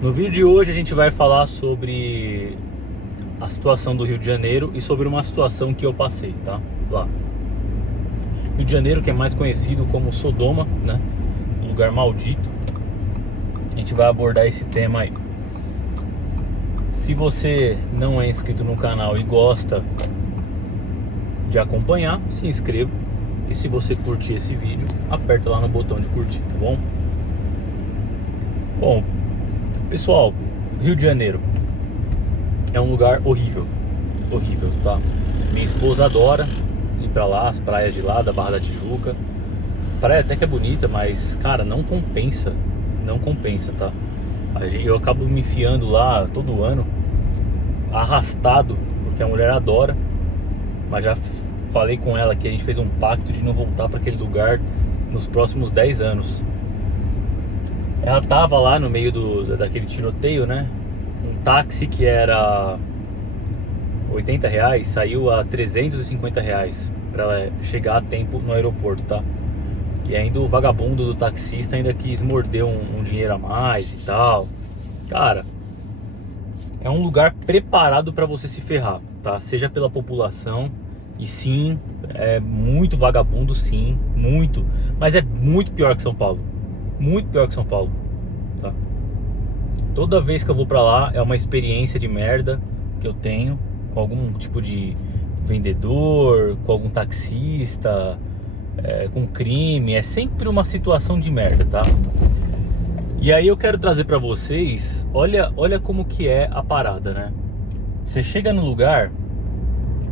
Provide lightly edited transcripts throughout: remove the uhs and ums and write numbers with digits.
No vídeo de hoje a gente vai falar sobre a situação do Rio de Janeiro e sobre uma situação que eu passei, tá? Lá. Rio de Janeiro, que é mais conhecido como Sodoma, né? Um lugar maldito. A gente vai abordar esse tema aí. Se você não é inscrito no canal e gosta de acompanhar, se inscreva. E se você curtir esse vídeo, aperta lá no botão de curtir, tá bom? Bom, pessoal, Rio de Janeiro é um lugar horrível, horrível, tá? Minha esposa adora ir pra lá, as praias de lá, da Barra da Tijuca. Praia até que é bonita, mas, cara, não compensa, tá? Eu acabo me enfiando lá todo ano, arrastado, porque a mulher adora, mas já falei com ela que a gente fez um pacto de não voltar para aquele lugar nos próximos 10 anos. Ela tava lá no meio daquele tiroteio, né? Um táxi que era R$ 80 saiu a R$ 350 para ela chegar a tempo no aeroporto, tá? E ainda o vagabundo do taxista ainda quis morder um dinheiro a mais e tal. Cara, é um lugar preparado para você se ferrar, tá? Seja pela população, e sim, é muito vagabundo, sim, muito. Mas é muito pior que São Paulo. Muito pior que São Paulo, tá? Toda vez que eu vou pra lá é uma experiência de merda que eu tenho com algum tipo de vendedor, com algum taxista, com crime. É sempre uma situação de merda, tá? E aí eu quero trazer pra vocês, olha como que é a parada, né? Você chega no lugar,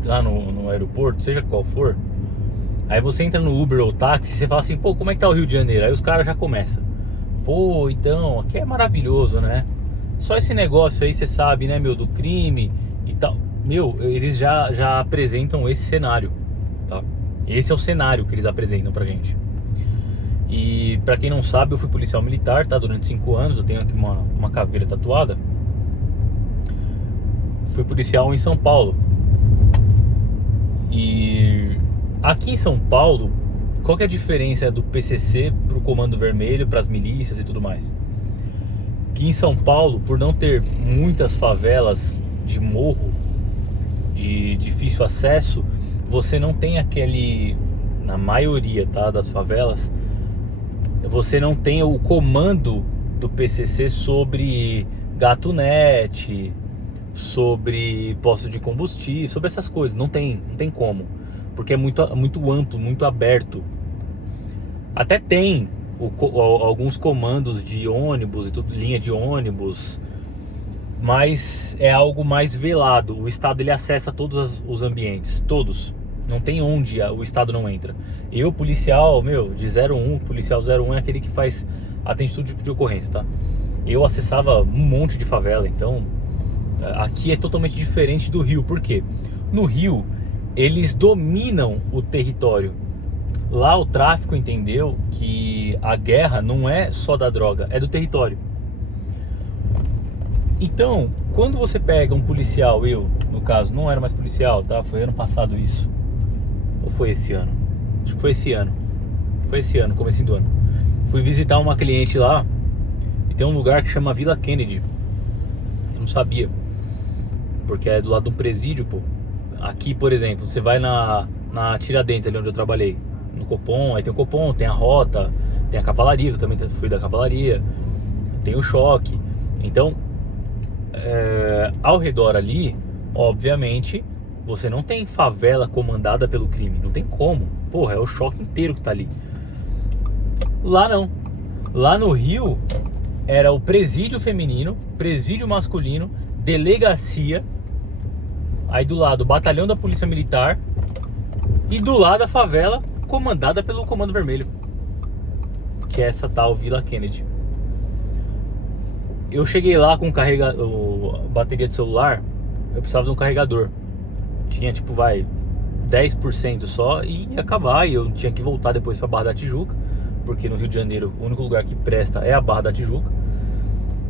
lá no aeroporto, seja qual for, aí você entra no Uber ou táxi e você fala assim, pô, como é que tá o Rio de Janeiro? Aí os caras já começam, pô, então, aqui é maravilhoso, né? Só esse negócio aí, você sabe, né, meu, do crime e tal. Meu, eles já apresentam esse cenário, tá? Esse é o cenário que eles apresentam pra gente. E pra quem não sabe, eu fui policial militar, tá? Durante 5 anos, eu tenho aqui uma caveira tatuada. Fui policial em São Paulo. E aqui em São Paulo, qual que é a diferença do PCC pro Comando Vermelho, pras milícias e tudo mais? Que em São Paulo, por não ter muitas favelas de morro, de difícil acesso, você não tem aquele, na maioria, tá, das favelas, você não tem o comando do PCC sobre gato net, sobre postos de combustível, sobre essas coisas. Não tem como, porque é muito amplo, muito aberto. Até tem alguns comandos de ônibus e tudo, linha de ônibus, mas é algo mais velado. O Estado, ele acessa todos os ambientes, todos. Não tem onde o Estado não entra. Eu, policial, meu, de 01, policial 01 é aquele que atende todo tipo de ocorrência, tá? Eu acessava um monte de favela, então aqui é totalmente diferente do Rio. Por quê? No Rio, eles dominam o território. Lá o tráfico entendeu que a guerra não é só da droga, é do território. Então, quando você pega um policial, eu, no caso, não era mais policial, tá? Foi ano passado isso. Ou foi esse ano? Acho que foi esse ano. Foi esse ano, comecinho do ano. Fui visitar uma cliente lá e tem um lugar que chama Vila Kennedy. Eu não sabia, porque é do lado de um presídio, pô. Aqui, por exemplo, você vai na Tiradentes, ali onde eu trabalhei, no Copom, aí tem o Copom, tem a Rota, tem a Cavalaria, que eu também fui da Cavalaria, tem o Choque. Então, ao redor ali, obviamente, você não tem favela comandada pelo crime, não tem como. Porra, é o Choque inteiro que tá ali. Lá não. Lá no Rio, era o presídio feminino, presídio masculino, delegacia, aí do lado o batalhão da Polícia Militar e do lado a favela comandada pelo Comando Vermelho, que é essa tal Vila Kennedy. Eu cheguei lá com bateria de celular, eu precisava de um carregador. Tinha tipo, 10% só e ia acabar, e eu tinha que voltar depois pra Barra da Tijuca, porque no Rio de Janeiro o único lugar que presta é a Barra da Tijuca.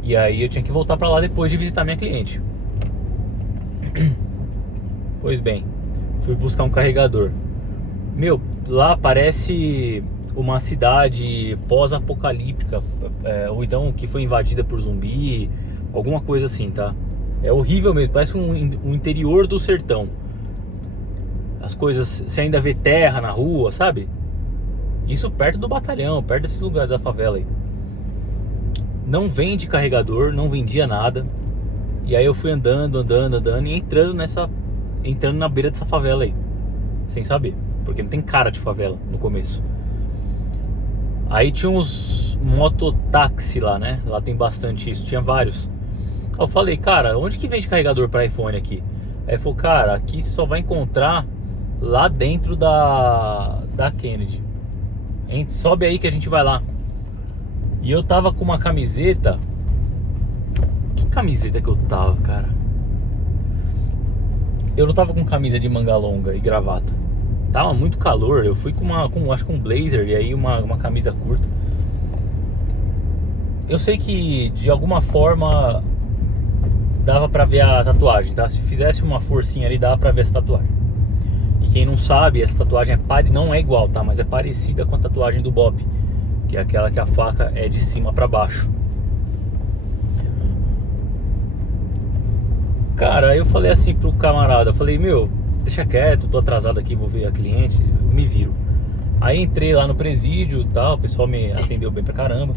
E aí eu tinha que voltar pra lá depois de visitar minha cliente. Pois bem, fui buscar um carregador. Meu, lá parece uma cidade pós-apocalíptica, ou então que foi invadida por zumbi, alguma coisa assim, tá? É horrível mesmo, parece um interior do sertão. As coisas, você ainda vê terra na rua, sabe? Isso perto do batalhão, perto desses lugares da favela aí. Não vende carregador, não vendia nada. E aí eu fui andando e entrando na beira dessa favela aí, sem saber, porque não tem cara de favela no começo. Aí tinha uns mototáxi lá, né? Lá tem bastante isso, tinha vários. Aí eu falei, cara, onde que vende carregador para iPhone aqui? Aí ele falou, cara, aqui você só vai encontrar lá dentro da Kennedy. Sobe aí que a gente vai lá. E eu tava com uma camiseta. Que camiseta que eu tava, cara? Eu não tava com camisa de manga longa e gravata. Tava muito calor. Eu fui acho que um blazer e aí uma camisa curta. Eu sei que de alguma forma dava pra ver a tatuagem, tá? Se fizesse uma forcinha ali, dava pra ver essa tatuagem. E quem não sabe, essa tatuagem não é igual, tá? Mas é parecida com a tatuagem do Bop, que é aquela que a faca é de cima pra baixo. Cara, aí eu falei assim pro camarada, eu falei, meu, deixa quieto, tô atrasado aqui, vou ver a cliente, me viro. Aí entrei lá no presídio e tal, o pessoal me atendeu bem pra caramba.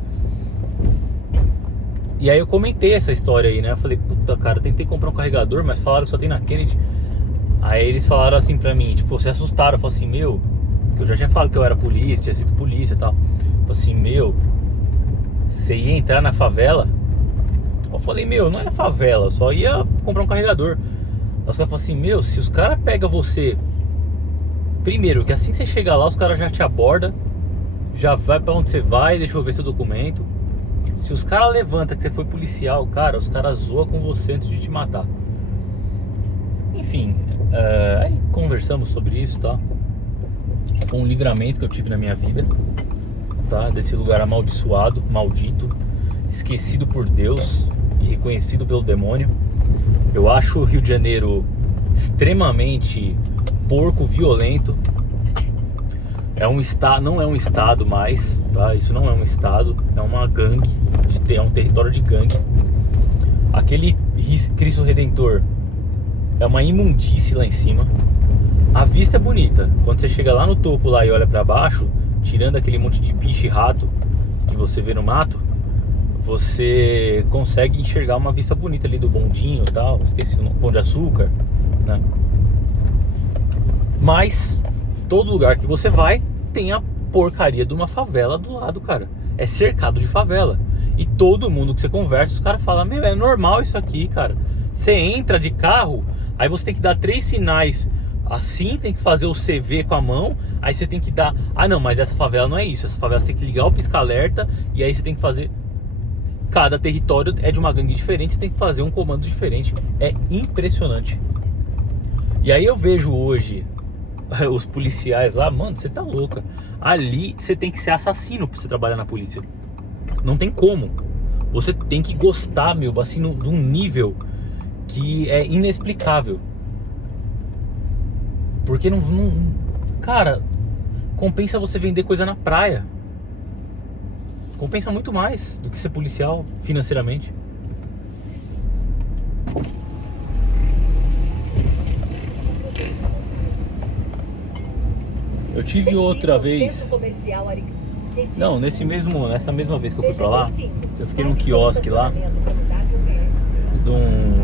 E aí eu comentei essa história aí, né? Eu falei, puta, cara, eu tentei comprar um carregador, mas falaram que só tem na Kennedy. Aí eles falaram assim pra mim, tipo, se assustaram. Eu falei assim, meu, que eu já tinha falado que eu era polícia, tinha sido polícia e tal. Eu falei assim, meu, você ia entrar na favela? Eu falei, meu, não é favela, eu só ia comprar um carregador. Aí os caras falaram assim, meu, se os caras pegam você, primeiro, que assim que você chegar lá, os caras já te abordam, já vai pra onde você vai, deixa eu ver seu documento. Se os caras levantam que você foi policial, cara, os caras zoam com você antes de te matar. Enfim, aí conversamos sobre isso, tá? Foi um livramento que eu tive na minha vida, tá? Desse lugar amaldiçoado, maldito, esquecido por Deus e reconhecido pelo demônio. Eu acho o Rio de Janeiro extremamente porco, violento. Não é um estado mais, tá? Isso não é um estado, é uma gangue, é um território de gangue. Aquele Cristo Redentor é uma imundície lá em cima. A vista é bonita. Quando você chega lá no topo lá e olha pra baixo, tirando aquele monte de bicho e rato que você vê no mato, você consegue enxergar uma vista bonita ali do bondinho e tal. Esqueci o nome, Pão de Açúcar, né? Mas todo lugar que você vai tem a porcaria de uma favela do lado, cara. É cercado de favela. E todo mundo que você conversa, os caras falam, meu, é normal isso aqui, cara. Você entra de carro, aí você tem que dar 3 sinais assim, tem que fazer o CV com a mão, aí você tem que dar, não, mas essa favela não é isso, essa favela você tem que ligar o pisca-alerta, e aí você tem que fazer, cada território é de uma gangue diferente, você tem que fazer um comando diferente. É impressionante. E aí eu vejo hoje os policiais lá, mano, você tá louca. Ali você tem que ser assassino pra você trabalhar na polícia. Não tem como. Você tem que gostar, meu, assim, de um nível que é inexplicável. Porque não... Cara, compensa você vender coisa na praia. Compensa muito mais do que ser policial financeiramente. Eu tive outra vez. Não, nessa mesma vez que eu fui pra lá, eu fiquei num quiosque lá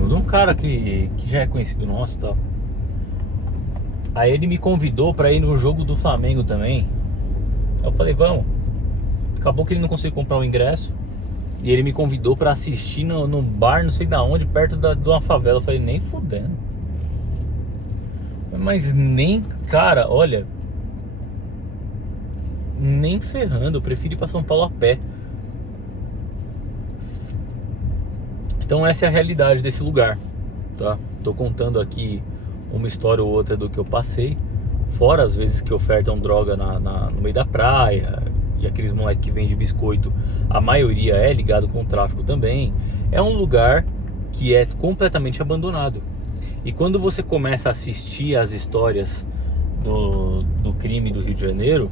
de um cara que já é conhecido nosso e tal. Aí ele me convidou pra ir no jogo do Flamengo também. Eu falei, vamos. Acabou que ele não conseguiu comprar o ingresso. E ele me convidou pra assistir num bar, não sei da onde, perto de uma favela. Eu falei, nem fudendo. Mas nem, cara, olha, nem ferrando. Eu prefiro ir pra São Paulo a pé. Então essa é a realidade desse lugar, tá? Tô contando aqui uma história ou outra do que eu passei. Fora as vezes que ofertam droga no meio da praia. E aqueles moleques que vendem biscoito, a maioria é ligado com o tráfico também. É um lugar que é completamente abandonado. E quando você começa a assistir as histórias do crime do Rio de Janeiro,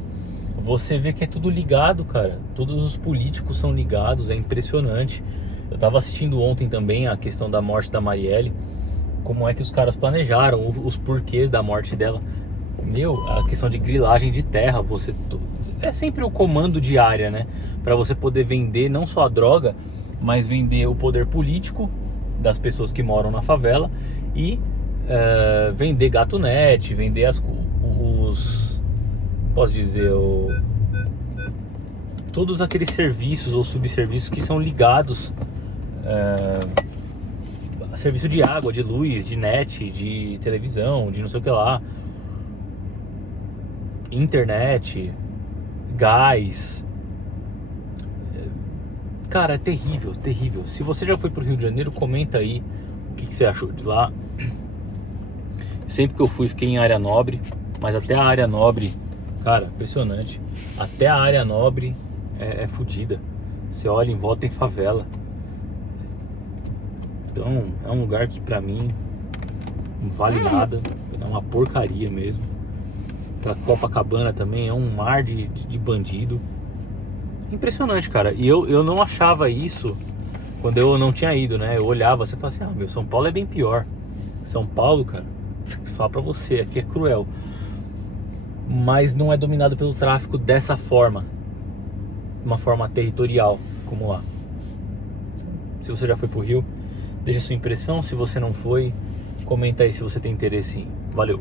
você vê que é tudo ligado, cara. Todos os políticos são ligados, é impressionante. Eu tava assistindo ontem também a questão da morte da Marielle, como é que os caras planejaram, os porquês da morte dela. Meu, a questão de grilagem de terra, é sempre o comando de área, né? Pra você poder vender não só a droga, mas vender o poder político das pessoas que moram na favela e vender gato net, vender posso dizer, todos aqueles serviços ou subserviços que são ligados a serviço de água, de luz, de net, de televisão, de não sei o que lá, internet, gás. Cara, é terrível, terrível. Se você já foi pro Rio de Janeiro, comenta aí o que você achou de lá. Sempre que eu fui, fiquei em área nobre, mas até a área nobre, cara, impressionante. Até a área nobre é fodida. Você olha em volta, tem favela. Então é um lugar que pra mim não vale nada. É uma porcaria mesmo. Pra Copacabana também é um mar de bandido. Impressionante, cara. E eu não achava isso quando eu não tinha ido, né? Eu olhava, você fala assim, meu, São Paulo é bem pior. São Paulo, cara, fala pra você, aqui é cruel. Mas não é dominado pelo tráfico dessa forma. Uma forma territorial, como lá. Se você já foi pro Rio, deixa sua impressão. Se você não foi, comenta aí se você tem interesse em. Valeu!